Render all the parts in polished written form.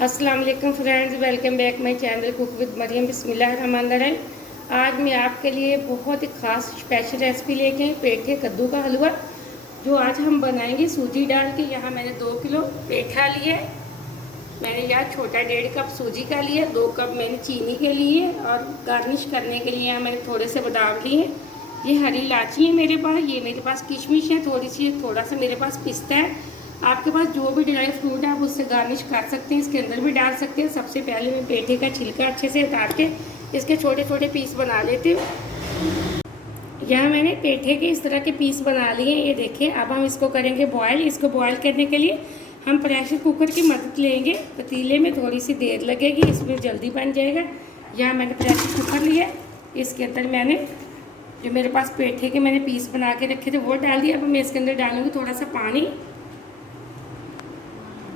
अस्सलाम वालेकुम friends, welcome back my channel cook with Mariam. बिस्मिल्लाहिर्रहमानिर्रहीम। आज मैं आपके लिए बहुत ही ख़ास स्पेशल रेसिपी लेके आई, पेठे कद्दू का हलवा, जो आज हम बनाएंगे सूजी डाल के। यहाँ मैंने 2 किलो पेठा लिया है। मैंने यहाँ छोटा 1.5 कप सूजी का लिया, 2 कप मैंने चीनी के लिए, और गार्निश करने के लिए यहाँ मैंने थोड़े से बादाम लिए। ये हरी इलायची है मेरे पास, ये मेरे पास किशमिश है थोड़ी सी, थोड़ा सा मेरे पास पिस्ता है। आपके पास जो भी ड्राई फ्रूट है आप उससे गार्निश कर सकते हैं, इसके अंदर भी डाल सकते हैं। सबसे पहले मैं पेठे का छिलका अच्छे से उतार के इसके छोटे छोटे पीस बना लेती हूँ। यहाँ मैंने पेठे के इस तरह के पीस बना लिए हैं, ये देखिए। अब हम इसको करेंगे बॉयल। इसको बॉयल करने के लिए हम प्रेशर कुकर की मदद लेंगे। पतीले में थोड़ी सी देर लगेगी, इसमें जल्दी बन जाएगा। यहाँ मैंने प्रेशर कुकर लिया, इसके अंदर मैंने जो मेरे पास पेठे के मैंने पीस बना के रखे थे वो डाल दिया। अब मैं इसके अंदर डालूँगी थोड़ा सा पानी।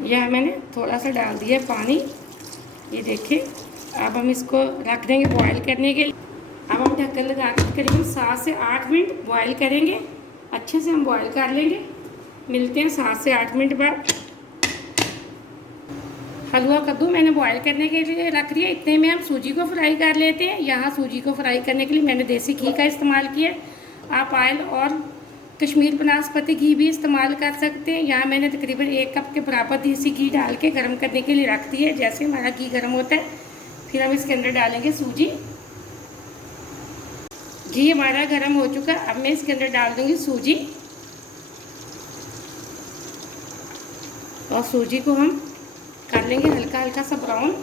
यह मैंने थोड़ा सा डाल दिया पानी, ये देखिए। अब हम इसको रख देंगे बॉयल करने के लिए। अब हम ढक्कन लगा के करीबन 7 से 8 मिनट बॉयल करेंगे। अच्छे से हम बॉयल कर लेंगे। मिलते हैं 7 से 8 मिनट बाद। हलवा कद्दू मैंने बॉयल करने के लिए रख दिया। इतने में हम सूजी को फ्राई कर लेते हैं। यहाँ सूजी को फ्राई करने के लिए मैंने देसी घी का इस्तेमाल किया। आप ऑयल और कश्मीर बनास्पति घी भी इस्तेमाल कर सकते हैं। यहाँ मैंने तकरीबन 1 कप के बराबर देसी घी डाल के गर्म करने के लिए रख दिया है। जैसे हमारा घी गर्म होता है फिर हम इसके अंदर डालेंगे सूजी। घी हमारा गर्म हो चुका है, अब मैं इसके अंदर डाल दूंगी सूजी। और सूजी को हम कर लेंगे हल्का हल्का सा ब्राउन।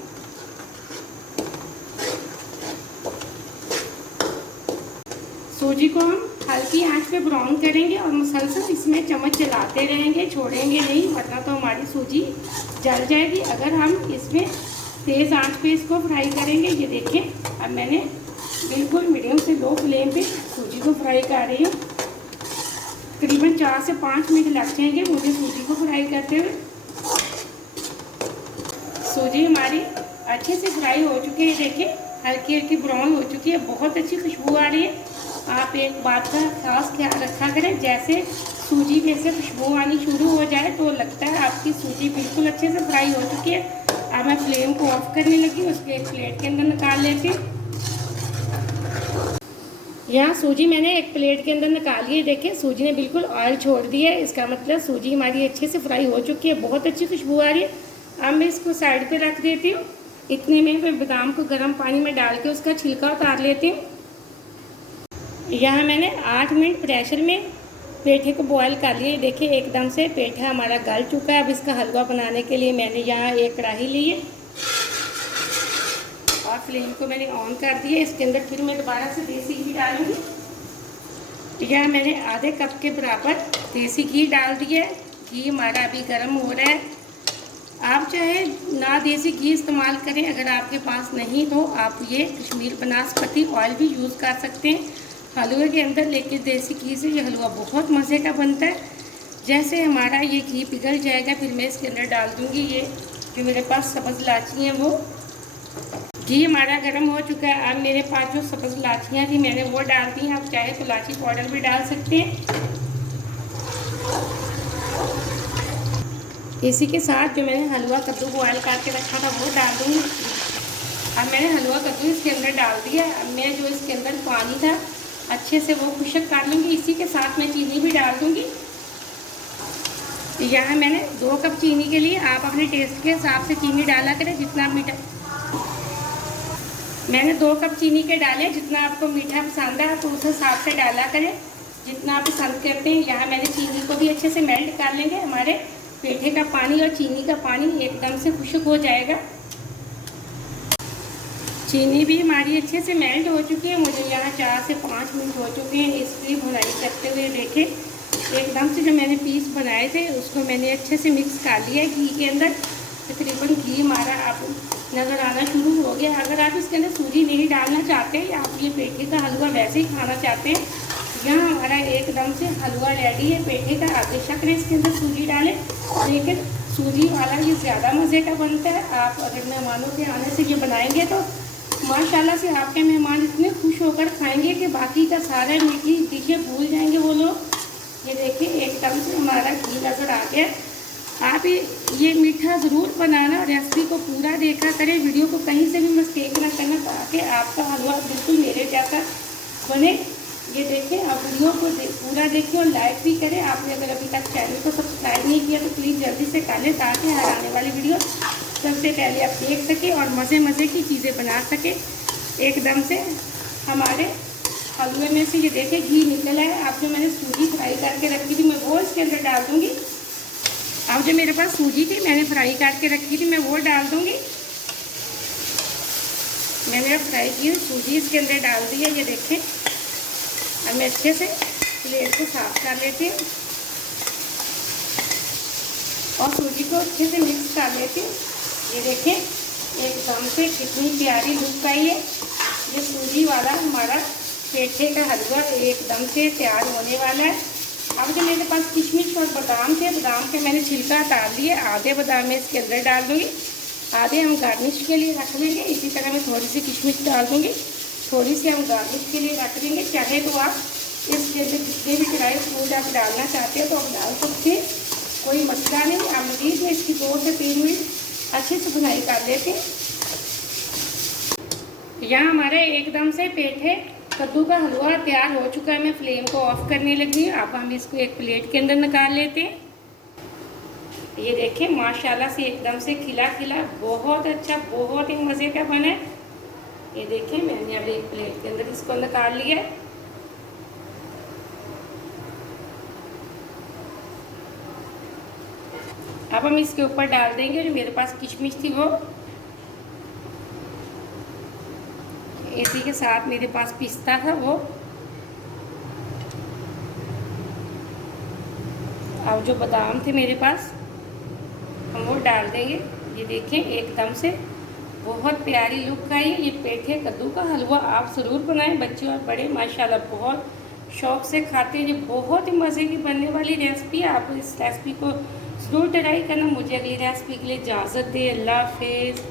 सूजी को हम हल्की आंच पे ब्राउन करेंगे और मुसलसल इसमें चम्मच चलाते रहेंगे, छोड़ेंगे नहीं, वरना तो हमारी सूजी जल जाएगी अगर हम इसमें तेज़ आंच पे इसको फ्राई करेंगे। ये देखिए, अब मैंने बिल्कुल मीडियम से लो फ्लेम पे सूजी को फ्राई कर रही हूँ। तकरीबन 4 से 5 मिनट लग जाएंगे मुझे सूजी को फ्राई करते हुए। सूजी हमारी अच्छे से फ्राई हो चुकी है, देखिए हल्की हल्की ब्राउन हो चुकी है, बहुत अच्छी खुशबू आ रही है। आप एक बात का खास ख्याल रखा करें, जैसे सूजी में से खुशबू आनी शुरू हो जाए तो लगता है आपकी सूजी बिल्कुल अच्छे से फ्राई हो चुकी है। अब मैं फ्लेम को ऑफ करने लगी, उसके एक प्लेट के अंदर निकाल लेती हूँ। यहाँ सूजी मैंने एक प्लेट के अंदर निकाली है। देखिए सूजी ने बिल्कुल ऑयल छोड़ दिया है, इसका मतलब सूजी हमारी अच्छे से फ्राई हो चुकी है, बहुत अच्छी खुशबू आ रही है। अब मैं इसको साइड पे रख देती हूँ। इतने में मैं बादाम को गर्म पानी में डाल के उसका छिलका उतार लेती हूँ। यहाँ मैंने 8 मिनट प्रेशर में पेठे को बॉयल कर लिया। देखिए एकदम से पेठा हमारा गल चुका है। अब इसका हलवा बनाने के लिए मैंने यहाँ एक कढ़ाई ली है और फ्लेम को मैंने ऑन कर दिया। इसके अंदर फिर मैं दोबारा से देसी घी डालूँगी। यहाँ मैंने आधे कप के बराबर देसी घी डाल दिया है। घी हमारा अभी गर्म हो रहा है। आप चाहे ना देसी घी इस्तेमाल करें, अगर आपके पास नहीं तो आप ये कश्मीर बनास्पति ऑयल भी यूज़ कर सकते हैं हलवे के अंदर। लेकिन देसी घी से ये हलवा बहुत मज़े का बनता है। जैसे हमारा ये घी पिघल जाएगा फिर मैं इसके अंदर डाल दूँगी ये जो मेरे पास सब्ज़ इलायची हैं वो। घी हमारा गर्म हो चुका है। अब मेरे पास जो सब्ज़ इलायचियाँ थी मैंने वो डाल दी हैं। आप चाहे तो इलायची पाउडर भी डाल सकते हैं। इसी के साथ जो मैंने हलवा कद्दू बॉयल करके रखा था वो डाल दूँगी। अब मैंने हलवा कद्दू इसके अंदर डाल दिया। अब मैं जो इसके अंदर पानी था अच्छे से वो खुशक कर लूँगी। इसी के साथ मैं चीनी भी डाल दूँगी। यहाँ मैंने 2 कप चीनी के लिए आप अपने टेस्ट के हिसाब से चीनी डाला करें, जितना मीठा। मैंने 2 कप चीनी के डाले, जितना आपको मीठा पसंद है तो उस हिसाब से डाला करें, जितना आप पसंद करते हैं। यहाँ मैंने चीनी को भी अच्छे से मेल्ट कर लेंगे। हमारे पेठे का पानी और चीनी का पानी एकदम से खुशक हो जाएगा। चीनी भी हमारी अच्छे से मेल्ट हो चुकी है। मुझे यहाँ 4 से 5 मिनट हो चुके हैं इसकी भुनाई करते हुए। देखें एकदम से जो मैंने पीस बनाए थे उसको मैंने अच्छे से मिक्स कर लिया घी के अंदर। तकरीबन घी हमारा अब नज़र आना शुरू हो गया। अगर आप इसके अंदर सूजी नहीं डालना चाहते या आप ये पेठे का हलवा वैसे ही खाना चाहते हैं, यहाँ हमारा एकदम से हलवा रेडी है पेठे का। आप बेशक इसके अंदर सूजी डालें, लेकिन सूजी वाला ये ज़्यादा मज़े का बनता है। आप अगर मेहमानों के आने से ये बनाएंगे तो माशाल्लाह से आपके मेहमान इतने खुश होकर खाएंगे कि बाकी का सारा मीठी डिशें भूल जाएंगे वो लोग। ये देखिए एकदम से हमारा घी नज़र आ गया। आप ये मीठा ज़रूर बनाना, रेसिपी को पूरा देखा करें, वीडियो को कहीं से भी मिस्टेक ना करना, ताकि आपका हलवा बिल्कुल मेरे जैसा बने। ये देखें, आप वीडियो को पूरा देखें और लाइक भी करें। आपने अगर अभी तक चैनल को सब्सक्राइब नहीं किया तो प्लीज़ जल्दी से कर लें, ताकि हर आने वाली वीडियो सबसे पहले आप देख सकें और मज़े मज़े की चीज़ें बना सकें एकदम से। हमारे हलवे में से ये देखें घी निकल है। अब जो मैंने सूजी फ्राई करके रखी थी मैं वो इसके अंदर डाल दूँगी। अब जो मेरे पास सूजी थी मैंने फ्राई करके रखी थी मैं वो डाल दूँगी। मैंने फ्राई की सूजी इसके अंदर डाल दी है। ये देखें, अब मैं अच्छे से प्लेट को साफ कर लेती हूँ और सूजी को अच्छे से मिक्स कर लेती हूँ। ये देखें, एकदम से कितनी प्यारी लुक आई है। ये सूजी वाला हमारा पेठे का हलवा एकदम से तैयार होने वाला है। अब जो मेरे पास किशमिश और बादाम थे, बादाम के मैंने छिलका उतार लिए। आधे बादाम मैं इसके अंदर डाल दूँगी, आधे हम गार्निश के लिए रख लेंगे। इसी तरह मैं थोड़ी सी किशमिश डाल दूँगी, थोड़ी सी हम गार्निश के लिए रख देंगे। चाहे तो आप इसके अंदर जितने भी ड्राई फ्रूट आप डालना चाहते हो तो आप डाल सकते हैं, कोई मसला नहीं। अब मज़ीद में इसकी 2 से 3 मिनट अच्छे से भुनाई कर लेते हैं। यहाँ हमारे एकदम से पेठे कद्दू का हलवा तैयार हो चुका है। मैं फ्लेम को ऑफ करने लगी हूँ। अब हम इसको एक प्लेट के अंदर निकाल लेते हैं। ये देखें, माशाल्लाह से एकदम से खिला खिला, बहुत अच्छा, बहुत ही मज़े का बना है। ये देखें, मैंने अब एक प्लेट के अंदर इसको निकाल लिया है। अब हम इसके ऊपर डाल देंगे जो मेरे पास किशमिश थी वो, इसी के साथ मेरे पास पिस्ता था वो। अब जो बादाम थे मेरे पास हम वो डाल देंगे। ये देखें, एकदम से बहुत प्यारी लुक आई है। ये पेठे कद्दू का हलवा आप ज़रूर बनाएं, बच्चे और बड़े माशाल्लाह बहुत शौक़ से खाते हैं। ये बहुत ही मज़े की बनने वाली रेसिपी है। आप इस रेसिपी को ज़रूर ट्राई करना। मुझे अगली रेसिपी के लिए इजाज़त दें। अल्लाह हाफ़िज़।